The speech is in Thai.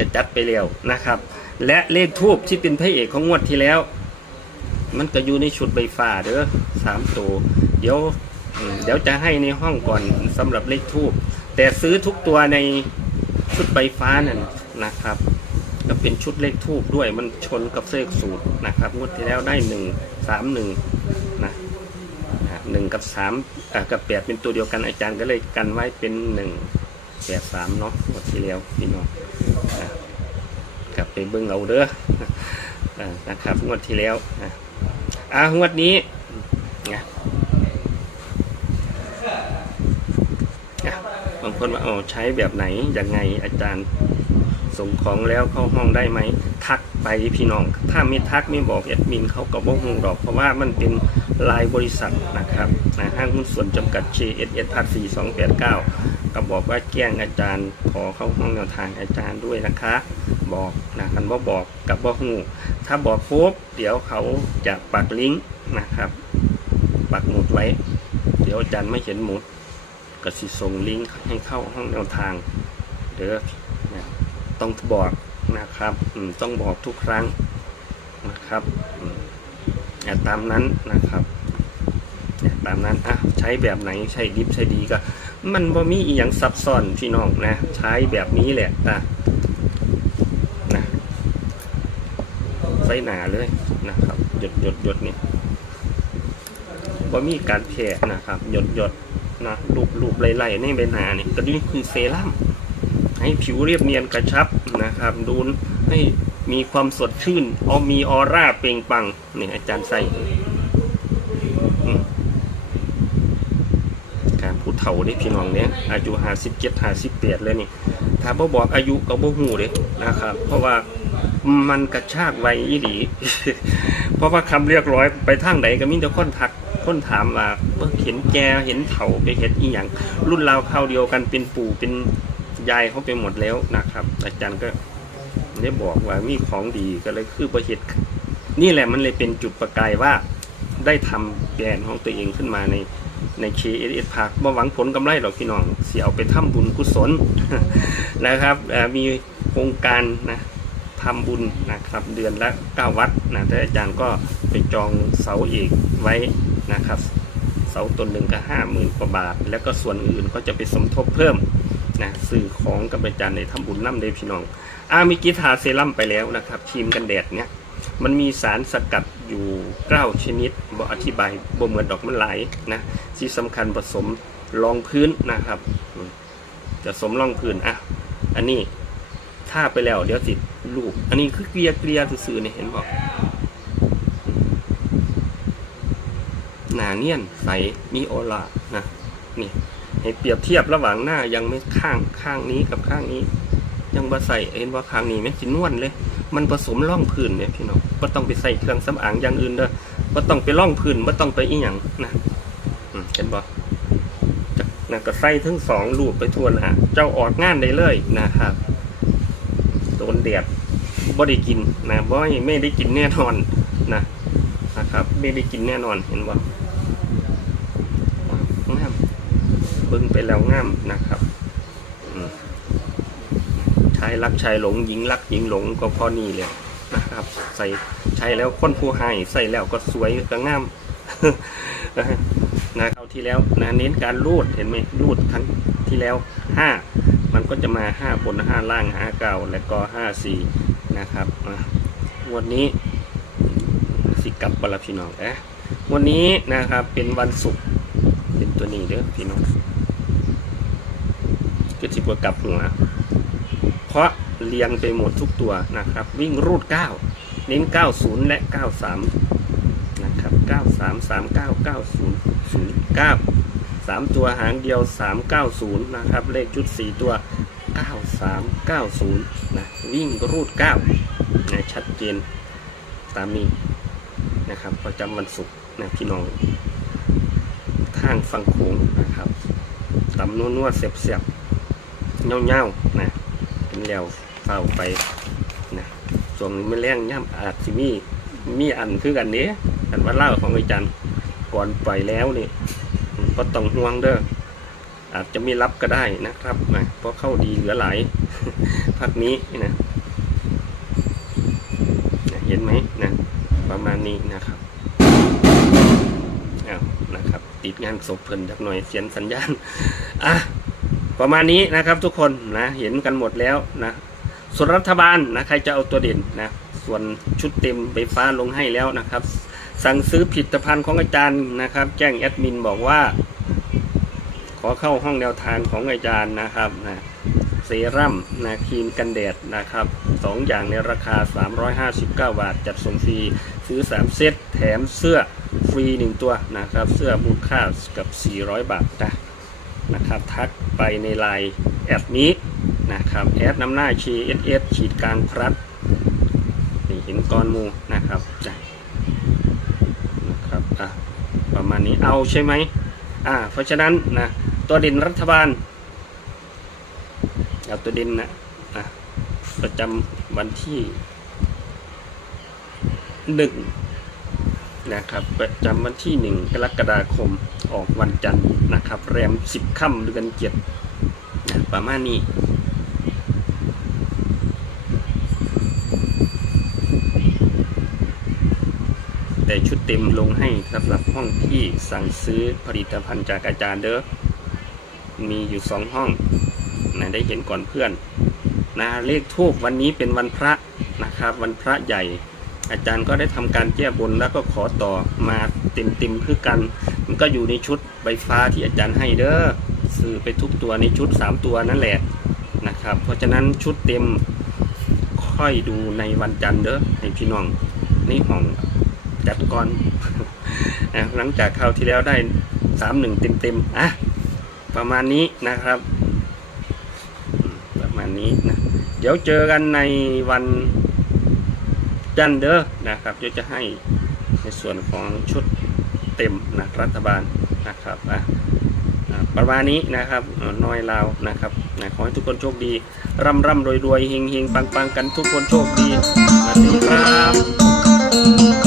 ก็จัดไปแล้วนะครับ และเลขทูบที่เป็นพระเอกของงวดที่แล้ว มันก็อยู่ในชุดใบฟ้าเด้อสามตัวเดี๋ยวเดี๋ยวจะให้ในห้องก่อนสำหรับเลขทูบแต่ซื้อทุกตัวในชุดใบฟ้านั่นนะครับก็เป็นชุดเลขทูบด้วยมันชนกับเลขสูตรนะครับงวดที่แล้วได้หนึ่งสามหนึ่งนะหนึ่งกับสามกับแปดเป็นตัวเดียวกันอาจารย์ก็เลยกันไว้เป็นหนึ่ง แปดสามเนาะงวดที่แล้วพี่น้องกลับไปเบิ้งเอาเด้ออนะครับงวดที่แล้วอ่างวดนี้นะอะบางคนว่าเอาใช้แบบไหนยังไงอาจารย์ส่งของแล้วเข้าห้องได้ไหมทักไปพี่น้อง ถ้าไม่ทักไม่บอกแอดมินเขาก็บอกหงดอก เพราะว่ามันเป็นลายบริษัทนะครับนะห้างหุ้นส่วนจำกัด JSS พัด4289 ก็บอกว่าแจ้ยงอาจารย์ ขอเข้าห้องแนวทางอาจารย์ด้วยนะคะ บอกนะคันว่าบอกกับบอกงูถ้าบอกปุ๊บเดี๋ยวเขาจะปักลิงก์นะครับปักหมุดไว้ เดี๋ยวอาจารย์ไม่เห็นหมุดก็สิส่งลิงก์ให้เข้าห้องแนวทางเด้อนะต้องบอกนะครับต้องบอกทุกครั้งนะครับตามนั้นนะครับตามนั้นอะใช้แบบไหนใช้ดิบใช้ดีก็ มันบ่มีอีหยังซับซ้อนพี่น้องนะ ใช้แบบนี้แหละอะนะใส่หนาเลยนะครับ หยดหยดหยดนี่บ่มีการแผ่นะครับ หยดหยดนะรูปรูปไล่ๆในใบหน้านี่ก็นี่คือเซรั่มให้ผิวเรียบเนียนกระชับนะครับ ดูให้มีความสดชื่นออมีออร่าเปล่งปลังนี่อาจารย์ใส่อืม การผู้ เฒ่านี่พี่น้องเนี่ยอายุห้าสิบเจ็ดห้าสิบแปดเลยนี่ถ้าบ่บอกอายุก็บ่ฮู้เด้นะครับ เพราะว่ามันกระชากไวอีหลี เพราะว่าคำเรียกร้อยไปทางไหนก็มีแต่คนทักคนถามว่าเห็นแกเห็นเฒ่าไปเห็นอีหยังรุ่นเราวคราเดียวกันเป็นปู่เป็นยายเขาไปหมดแล้วนะครับ อาจารย์ก็ได้บอกว่ามีของดีก็เลยคือประเหตุนี่แหละมันเลยเป็นจุดประกายว่าได้ทำแบรนด์ของตัวเองขึ้นมาใน ใน KSS Park บ่หวังผลกำไรหรอกพี่น้องเสียเอาไปทำบุญกุศลนะครับมีโครงการนะทำบุญนะครับเดือนละ9วัดนะแต่อาจารย์ก็ไปจองเสาเอกไว้นะครับ เสาต้นหนึ่งก็ห้าหมื่นกว่าบาท แล้วก็ส่วนอื่นก็จะไปสมทบเพิ่มนะสื่อของกับอาจารย์ในทำบุญน้ำเดพี่น้องอามีกีทาเซรั่มไปแล้วนะครับครีมกันแดดเนี่ยมันมีสารสกัดอยู่เก้าชนิด บอกอธิบายบ่เหมือนดอกมันหลายนะที่สำคัญผสมรองพื้นนะครับจะสมรองพื้นอะอันนี้ถ้าไปแล้วเดี๋ยวติดลูก อันนี้คือเกลียเกลียซื่อเนี่ยเห็นบอกหนาเนียนใสมีโอลานะนี่ให้เปรียบเทียบระหว่างหน้ายังไม่ข้างข้างนี้กับข้างนี้ ยังบ่ใส่เห็นว่าข้างนี้แม่นสินวลเลย มันผสมร่องพื้นเนี่ยพี่น้องก็ต้องไปใส่เครื่องสำอางอย่างอื่นเด้อ ก็ต้องไปร่องพื้นก็ต้องไปอีหยังนะเห็นบ่จากนะก็ใส่ทั้งสองลูกไปทั่วหนะเจ้าออกงานได้เลยนะครับโดนแดดบ่ได้กินนะบ่ไม่ได้กินแน่นอนนะนะครับ ไม่ได้กินแน่นอนเห็นบ่งามเบิ่งไปแล้วงามนะครับชายรักชายหลงหญิงรักหญิงหลงก็พอนี่เลยนะครับ ใส่ ใช้แล้วคนผู้ให้ใส่แล้วก็สวยก็งามนะเอาที่แล้วนะเน้นการรูดเห็นไหมรูดครั้งที่แล้วห้ามันก็จะมาห้าบนห้าล่างห้าเก้าและก็ห้าสี่นะครับงวันนี้สิกับบลพี่น้องเอ๊ะวันนี้นะครับเป็นวันศุกร์เป็นตัวนี้เด้อพี่น้องก็สิบกว่ากับหัวเพราะเรียงไปหมดทุกตัวนะครับ วิ่งรูด9 เน้น 90 และ 93 นะครับ 93 39 90 09 3 ตัวหางเดียว 390 นะครับ เลขชุด 4 ตัว 93 90 นะ วิ่งรูด 9 นะ ชัดเจนตามนี้นะครับประจำวันศุกร์นะพี่น้อง ทางฟังโขงนะครับตำนัวๆเสียบๆเงาๆนะเห็นแล้วเฝ้าไป ส่วนมันแรงย่ำอาจสิมีมีอันคือกันเนี้ยอันว่าเล่าของอาจารย์ก่อนปล่อยแล้วนี่ก็ต้องห่วงเด้ออาจจะไม่รับก็ได้นะครับนะเพราะเข้าดีเหลือหลายพักนี้นะนะเห็นไหมนะประมาณนี้นะครับอ้าวนะครับ ติดงานศพเพลินจักหน่อยเสียนสัญญาณอะประมาณนี้นะครับทุกคนนะเห็นกันหมดแล้วนะ ส่วนรัฐบาลนะใครจะเอาตัวเด่นนะส่วนชุดเต็มไฟฟ้าลงให้แล้วนะครับ สั่งซื้อผลิตภัณฑ์ของอาจารย์นะครับ แจ้งแอดมินบอกว่า ขอเข้าห้องแนวทางของอาจารย์นะครับนะเซรั่มนะครีมกันแดดนะครับสองอย่างในราคา 359 บาท จัดส่งฟรีซื้อ 3 เซตแถมเสื้อฟรี 1 ตัวนะครับ เสื้อมูลค่ากับ 400 บาทนะนะครับ ทักไปในไลน์แอดนี้ นะครับแอดนำหน้า KSS ขีดกลางพลัดนี่เห็นก้อนมูนะครับจ้ะนะครับอะประมาณนี้เอาใช่ไหมอ่าเพราะฉะนั้นนะตัวด่นรัฐบาลเอาตัวด่นนะอะประจำวันที่หนึ่งนะครับประจำวันที่หนึ่งกรกฎาคมออกวันจันทร์นะครับ แรมสิบค่ำเดือนเจ็ดประมาณนี้ แต่ชุดเต็มลงให้สำหรับห้องที่สั่งซื้อผลิตภัณฑ์จากอาจารย์เด้อมีอยู่สองห้องนะได้เห็นก่อนเพื่อนนะเลขทูบวันนี้เป็นวันพระนะครับ วันพระใหญ่ อาจารย์ก็ได้ทำการแก้บนแล้วก็ขอต่อมาเต็มเต็มๆคือกัน มันก็อยู่ในชุดใบฟ้าที่อาจารย์ให้เด้อซื้อไปทุกตัวในชุด 3 ตัวนั่นแหละนะครับ เพราะฉะนั้นชุดเต็มค่อยดูในวันจันทร์เด้อให้พี่น้องในห้อง จัดก่อนนะหลังจากคราวที่แล้วได้สามหนึ่งเต็มๆอะประมาณนี้นะครับ ประมาณนี้นะ เดี๋ยวเจอกันในวันจันเด้อนะครับเดี๋ยวจะให้ในส่วนของชุดเต็มนะรัฐบาลนะครับอะประมาณนี้นะครับน้อยลาวนะครับขอให้ทุกคนโชคดี ร่ำร่ำรวยรวยเฮงเฮงปังปังกันทุกคนโชคดีสวัสดีครับ